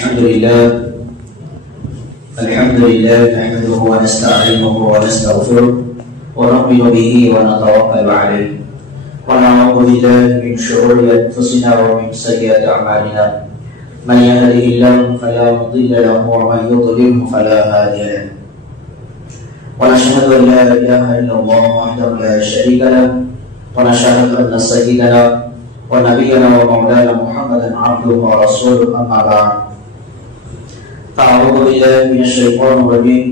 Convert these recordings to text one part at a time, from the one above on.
الحمد لله نحمده ونستعينه ونستغفره ونؤمن به ونتوكل عليه ونعوذ بالله من شرور أنفسنا ومن سيئات أعمالنا من يهده الله فلا مضل له ومن يضلل فلا هادي له ونشهد أن لا إله إلا الله وحده لا شريك له ونشهد أن سيدنا ونبينا ومولانا محمدا عبده ورسوله أما بعد فأعوذ بالله من الشيطان الرجيم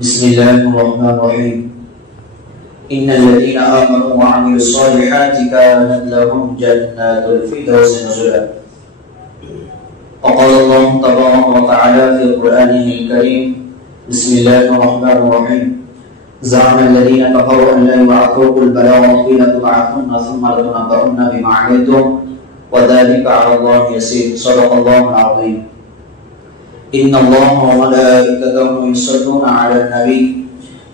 بسم الله الرحمن الرحيم إن الذين آمنوا وعملوا الصالحات كانت لهم جنات الفردوس نزلا وقال الله تبارك وتعالى في قرآنه الكريم بسم الله الرحمن الرحيم زعم الذين كفروا أن لا يبعثوا قل بلى وربنا تبعثن ثم لتنبؤن بما عملتم وذلك على الله يسير صدق الله العظيم إن الله وملائكته يصلون على النبي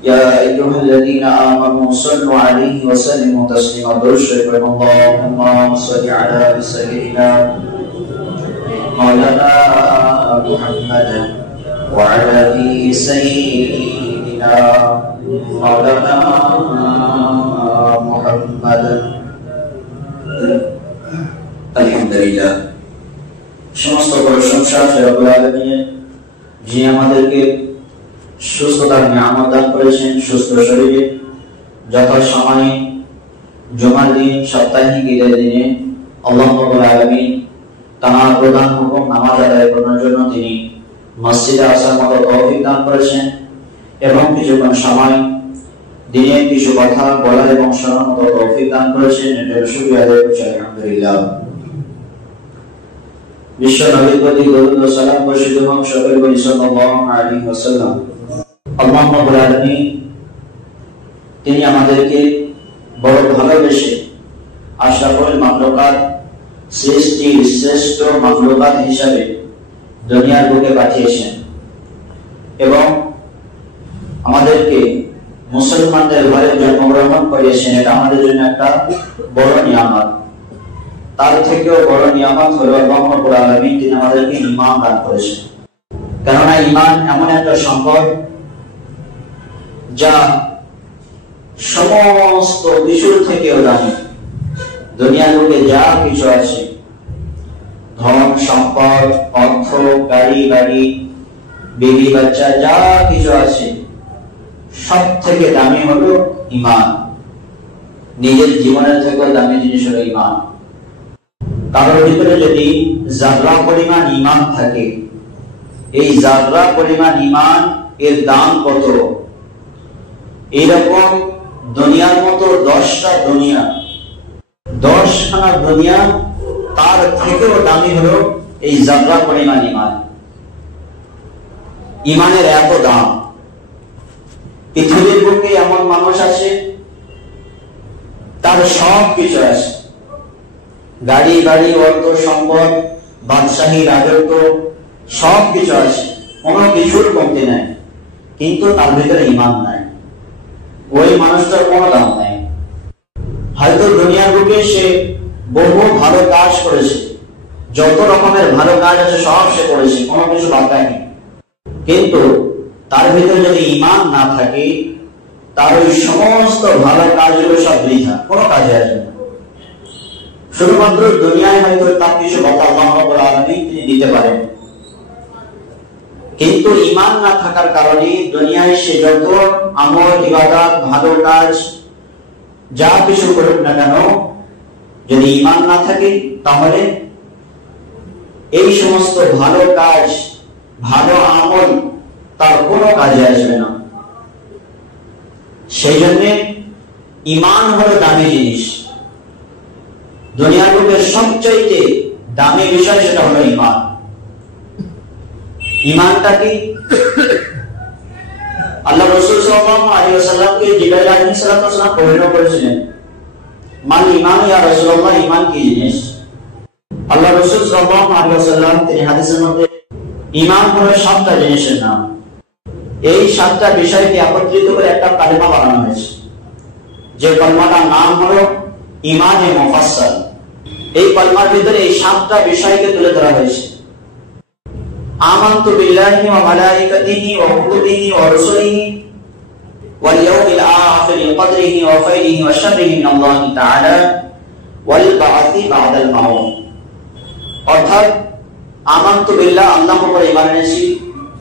يا أيها الذين آمنوا صلوا عليه وسلموا تسليما برشد اللهم صل على سيدنا مولانا محمد وعلى سيدنا مولانا محمد আলহামদুলিল্লাহ। সমস্ত প্রশংসা রব্বুল আলামিনের, যিনি আমাদেরকে সুস্থতার নিয়ামত দান করেছেন। সুস্থ শরীরে যথাসময়ে জুমার দিন সাপ্তাহিক ঈদের দিনে আল্লাহ রাব্বুল আলামিন তার প্রধান হুকুম নামাজ আদায় করার জন্য তিনি মসজিদে আসার মতো তৌফিক দান করেছেন এবং কিছুক্ষণ সময় দিনে কিছু কথা বলা এবং শোনার মতো তৌফিক দান করেছেন। এটার শুকরিয়া আদায় করছি আলহামদুলিল্লাহ। বিশ্ব নবীর প্রতি দরুদ ও সালাম বর্ষিত হোক। সকলে বলি সাল্লাল্লাহু আলাইহি ওয়াসাল্লাম। আল্লাহ রাব্বুল আলামিন তিনি আমাদেরকে বড় ভালোবেসে আশরাফুল মাখলুকাত, সৃষ্টির শ্রেষ্ঠ মাখলুকাত হিসাবে দুনিয়ার বুকে পাঠিয়েছেন এবং আমাদেরকে মুসলমানদের ঘরে জন্মগ্রহণ করিয়েছেন। এটা আমাদের জন্য একটা বড় নিয়ামত। তার থেকেও বড় নিয়ামত হলো আল্লাহ রাব্বুল আলামিন তিনি আমাদেরকে ঈমান দান করেছেন। কেননা ঈমান এমন একটা সম্পদ যা সমস্ত কিছুর থেকেও দামি। দুনিয়ার বুকে যা কিছু আছে, ধন সম্পদ, অর্থ, গাড়ি বাড়ি, বিবি বাচ্চা, যা কিছু আছে সব থেকে দামি হলো ঈমান। নিজের জীবনের থেকেও দামি জিনিস হলো ঈমান। কারোর ভিতরে যদি যাররা পরিমাণ ঈমান থাকে, এই যাররা পরিমাণ ঈমান এর দাম কত? এইরকম দুনিয়ার মতো 10টা দুনিয়া, 10খানা দুনিয়া তার থেকেও দামি হলো এই যাররা পরিমাণ ঈমান। ঈমানের এত দাম। পৃথিবীর বুকে এমন মানুষ আছে তার সব কিছু আছে, গাড়ি বাড়ি, অর্থ সম্পদ, বাদশাহী রাজত্ব, সব কিছু আছে, কোনো কিছুর কমতি নাই, কিন্তু তার ভিতরে ঈমান নাই। ওই মানুষটার কোনো দাম নাই। হয়তো দুনিয়ার বুকে সে বহু ভালো কাজ করেছে, যত রকমের ভালো কাজ আছে সব সে করেছে, কোনো কিছু বাদ রাখেনি, কিন্তু তার ভিতরে যদি ঈমান না থাকে তার ওই সমস্ত ভালো কাজগুলো সব বৃথা, কোনো কাজে আসবে না। শুধুমাত্র দুনিয়ায় হয়তো তার কিছু কথা আল্লাহ রাব্বুল আলামিন তিনি দিতে পারেন, কিন্তু ঈমান না থাকার কারণে দুনিয়ায় সে যত আমল ইবাদত ভালো কাজ যা কিছু করুক না কেন, যদি ঈমান না থাকে তাহলে এই সমস্ত ভালো কাজ ভালো আমল তার কোনো কাজে আসবে না। সেই জন্য ঈমান হলো দামি জিনিস। দুনিয়ার বুকে সবচাইতে দামি বিষয় সেটা হলো ঈমান। ঈমানটা কি? আল্লাহ রাসূল সাল্লাল্লাহু আলাইহি ওয়াসাল্লামকে জিবরাইল আলাইহিস সালাম প্রশ্ন করেছিলেন, মান ঈমান ইয়া রাসূলুল্লাহ, ঈমান কি জিনিস? আল্লাহ রাসূল সাল্লাল্লাহু আলাইহি ওয়াসাল্লাম তিনি হাদিসের মধ্যে ঈমান হলো 7টা জিনিসের নাম। এই 7টা বিষয়কে একত্রিত করে একটা কালেমা বানানো হয়েছে, যে কালেমাটার নাম হলো ঈমানে মুফাসসাল। এই কালেমার ভিতরে এই 7টা বিষয়কে তুলে ধরা হয়েছে। আমানতু বিল্লাহি ওয়া মালাইকাতিহি ওয়া কুতুবিহি ওয়া রুসুলিহি ওয়াল ইয়াউমিল আখির কদরিহি ওয়া খাইরিহি ওয়া শাররিহি মিনাল্লাহি তাআলা ওয়াল বা'থি বা'দাল মাউত। অর্থাৎ আমানতু বিল্লাহ, আল্লাহর উপর ঈমান এনেছি,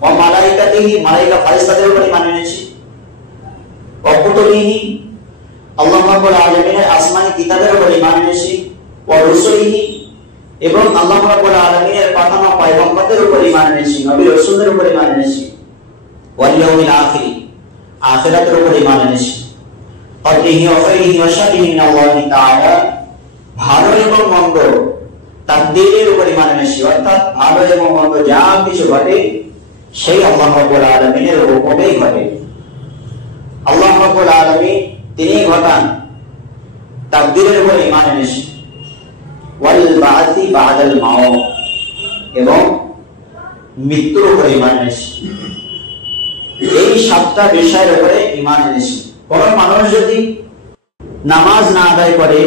ওয়া মালাইকাতিহি, মালায়েকা ফেরেশতাদের উপর ঈমান এনেছি, ওয়া কুতুবিহি, আল্লাহ রাব্বুল আলামিনের আসমানি কিতাবের উপর ঈমান এনেছি, ওয়া রুসুলিহি, এবং আল্লাহ রাব্বুল আলামিনের পাঠানো পয়গম্বরদের উপর ঈমান এনেছি, নবী রাসূলদের উপর ঈমান এনেছি, ওয়াল ইয়াউমিল আখির, আখিরাতের উপর ঈমান এনেছি, কদরিহি ওয়া খাইরিহি ওয়া শাররিহি মিনাল্লাহি তাআলা, ভালো এবং মন্দ তাকদীরের উপর ঈমান এনেছি। অর্থাৎ ভালো এবং মন্দ যা কিছু ঘটে সেই আল্লাহ রাব্বুল আলামিনের হুকুমেই ঘটে। আল্লাহ রাব্বুল আলামিন তিনি ঘটান, তাকদীরের উপর ঈমান এনেছি। ওয়াল বা'থি বা'দাল মাউত, এবং মৃত্যুর উপর ঈমান এনেছি। এই সাতটা বিষয়ের উপরে ঈমান এনেছি। কোন মানুষ যদি নামাজ না আদায় করে,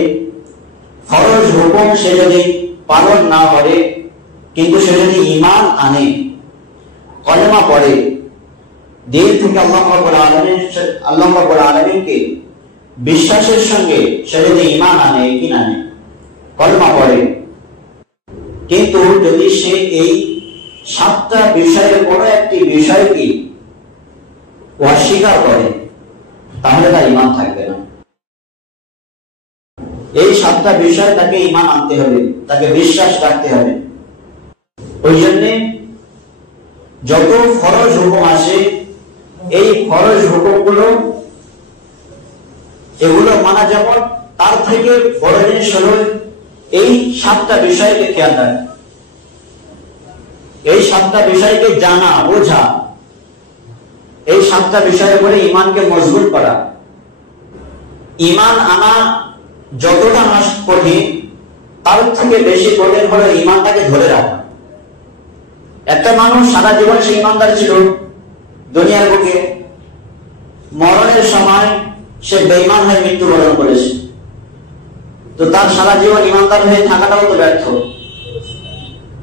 ফরজ হুকুম সে যদি পালন না করে, কিন্তু সে যদি ঈমান আনে, কলেমা পড়ে, দিল থেকে আল্লাহ রাব্বুল আলামিনকে বিশ্বাসের সঙ্গে সে যদি ঈমান আনে, কি আনে, কলেমা পড়ে, কিন্তু যদি সে এই সাতটা বিষয়ের কোনো একটি বিষয়কে অস্বীকার করে, তাহলে তার ঈমান থাকবে না। এই সাতটা বিষয় তাকে ঈমান আনতে হবে, তাকে বিশ্বাস রাখতে হবে। ওই জন্য যত ফরজ হুকুম আসে, এই ফরজ হুকুমগুলো এগুলো মানা যেমন, তার থেকে বড় জিনিস হলো এই সাতটা বিষয়কে খেয়াল রাখা, এই সাতটা বিষয়কে জানা, বোঝা, এই সাতটা বিষয়ের উপরে ঈমানকে মজবুত করা। ঈমান আনা যতটা কঠিন, তার থেকে বেশি কঠিন হলো ঈমানটাকে ধরে রাখা। একটা মানুষ সারা জীবন সে ঈমানদার ছিল দুনিয়ার বুকে, মরণের সময় সে বেঈমান হয়ে মৃত্যুবরণ করেছে, তো তার সারা জীবন ঈমানদার হয়ে থাকাটাও তো ব্যর্থ।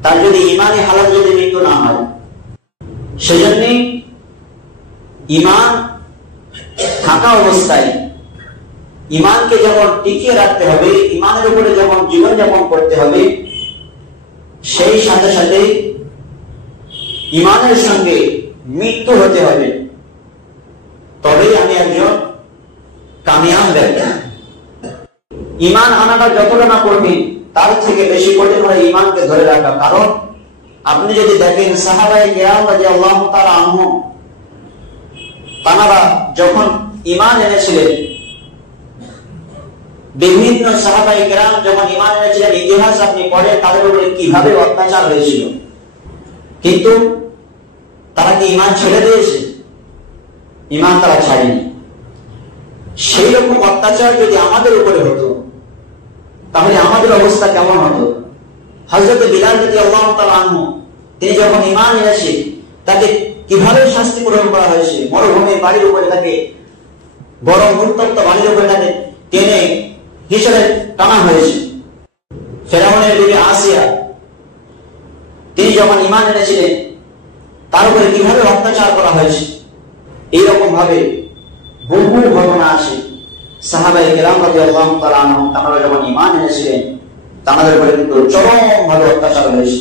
তার যদি ঈমানি হালাত যদি মৃত্যু না হয়, সেজন্য ঈমান থাকা অবস্থায় ঈমানকে যেমন টিকিয়ে রাখতে হবে, ঈমানের উপরে যেমন জীবন যাপন করতে হবে, সেই সাথে সাথে ঈমানের সঙ্গে মৃত্যু হতে হবে, তবেই আমি একজন কামিয়াব ব্যক্তি। ঈমান আনাটা যতটা না কঠিন, তার থেকে বেশি কঠিন হলো ঈমানকে ধরে রাখা। কারণ আপনি যদি দেখেন সাহাবায়ে কিরাম রাদিয়াল্লাহু তাআলা আনহুম, তারা যখন ঈমান এনেছিলেন, বিভিন্ন সাহাবায়ে কিরাম যখন ঈমান এনেছিলেন, ইতিহাস আপনি পড়ে তাদের উপরে কিভাবে অত্যাচার হয়েছিল, কিন্তু তারা কি ঈমান ছেড়ে দিয়েছে? ঈমান তারা ছাড়েনি। সেই রকম অত্যাচার যদি আমাদের উপরে হতো, তাহলে আমাদের অবস্থা কেমন হতো? হযরত বিলাল রাদিয়াল্লাহু তাআলা আনহু, তিনি যখন ঈমান এনেছে, তাকে কিভাবে শাস্তি প্রদান করা হয়েছে? মরুভূমির বাড়ির উপরে তাকে, বড় উত্তপ্ত বাড়ির উপরে তাকে টেনে হিসেবে টানা হয়েছে। ফেরাউনের বিবি আসিয়া, তিনি যখন ঈমান এনেছিলেন, তার উপরে কিভাবে অত্যাচার করা হয়েছে। এইরকম ভাবে বহু ঘটনা আছে। সাহাবায়ে কেরাম রাদিয়াল্লাহু তাআলা আনহুম, তারা যখন ঈমান এনেছিলেন, তাদের উপরে কিন্তু চরম ভাবে অত্যাচার হয়েছে,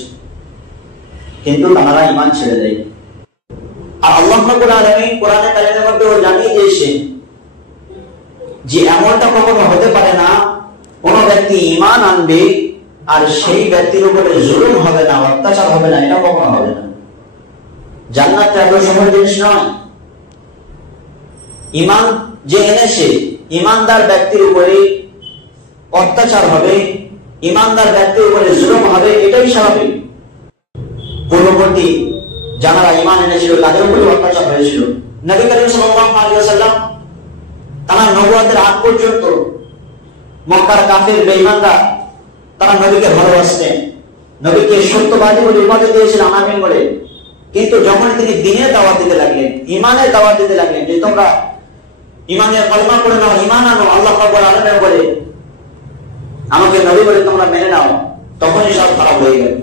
কিন্তু তারা ঈমান ছেড়ে দেয়। আর আল্লাহ রাব্বুল আলামিন কোরআনে কারিমের মধ্যে জানিয়ে দিয়েছেন যে এমনটা কখনো হতে পারে না, কোন ব্যক্তি ঈমান আনবে আর সেই ব্যক্তির উপরে জুলুম হবে না, অত্যাচার হবে না, এটা কখনো হবে না। জান্নাত এত সহজ জিনিস নয়। ঈমান যে এনেছে, ঈমানদার ব্যক্তির উপরে অত্যাচার হবে, ঈমানদার ব্যক্তির উপরে জুলুম হবে, এটাই স্বাভাবিক। পূর্ববর্তী যারা ঈমান এনেছিল তাদের উপরে অত্যাচার হয়েছিল। নবী করিম সাল্লাল্লাহু আলাইহি ওয়াসাল্লাম তারা নবুয়তের আগ পর্যন্ত মক্কার কাফির বেঈমানরা তারা নবীকে ভালোবাসতেন, নবীকে সত্যবাদী বলে উপাধি দিয়েছিলেন, আমিন বলে। কিন্তু যখন তিনি দ্বীনের দাওয়াত দিতে লাগলেন, ঈমানের দাওয়াত দিতে লাগলেন, যে তোমরা ঈমানের কলমা পড়ে নাও, ঈমান আনো, আল্লাহ রাব্বুল আলামিন বলে আমাকে নবী বলে তোমরা মেনে নাও, তখনই সব খারাপ হয়ে গেল।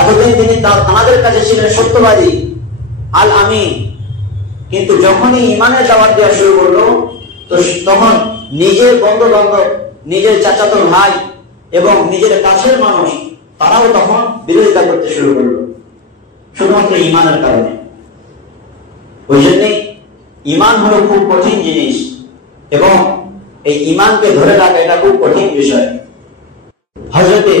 এতদিন তিনি তাদের কাছে ছিলেন সত্যবাদী, আল আমিন, কিন্তু যখনই ইমানের দাওয়াত দেওয়া শুরু করলো তো তখন নিজের বন্ধু বান্ধব, নিজের চাচাতো ভাই এবং নিজের কাছের মানুষ তারাও তখন বিরোধিতা করতে শুরু করলো, শুধুমাত্র ইমানের কারণে। ওই জন্যে ইমান হলো খুব কঠিন জিনিস এবং এই ইমানকে ধরে রাখা এটা খুব কঠিন বিষয়। হযরতে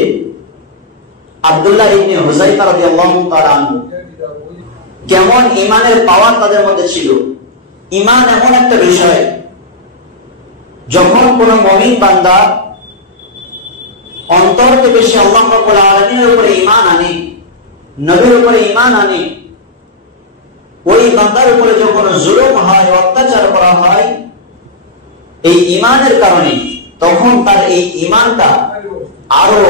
আব্দুল্লাহ ইবনে হুযাইফা রাদিয়াল্লাহু তাআলা আনহু কেমন ইমানের পাওয়ার তাদের মধ্যে ছিল। ইমান এমন একটা বিষয়, যখন কোন মুমিন বান্দা অন্তর থেকে সে আল্লাহ রাব্বুল আলামিনের উপরে ঈমান আনে, নবীর উপরে ঈমান আনে, ওই বান্দার উপরে যখন জুলুম হয়, অত্যাচার করা হয় এই ঈমানের কারণে, তখন তার এই ঈমানটা আরো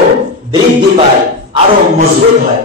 বৃদ্ধি পায়, আরো মজবুত হয়।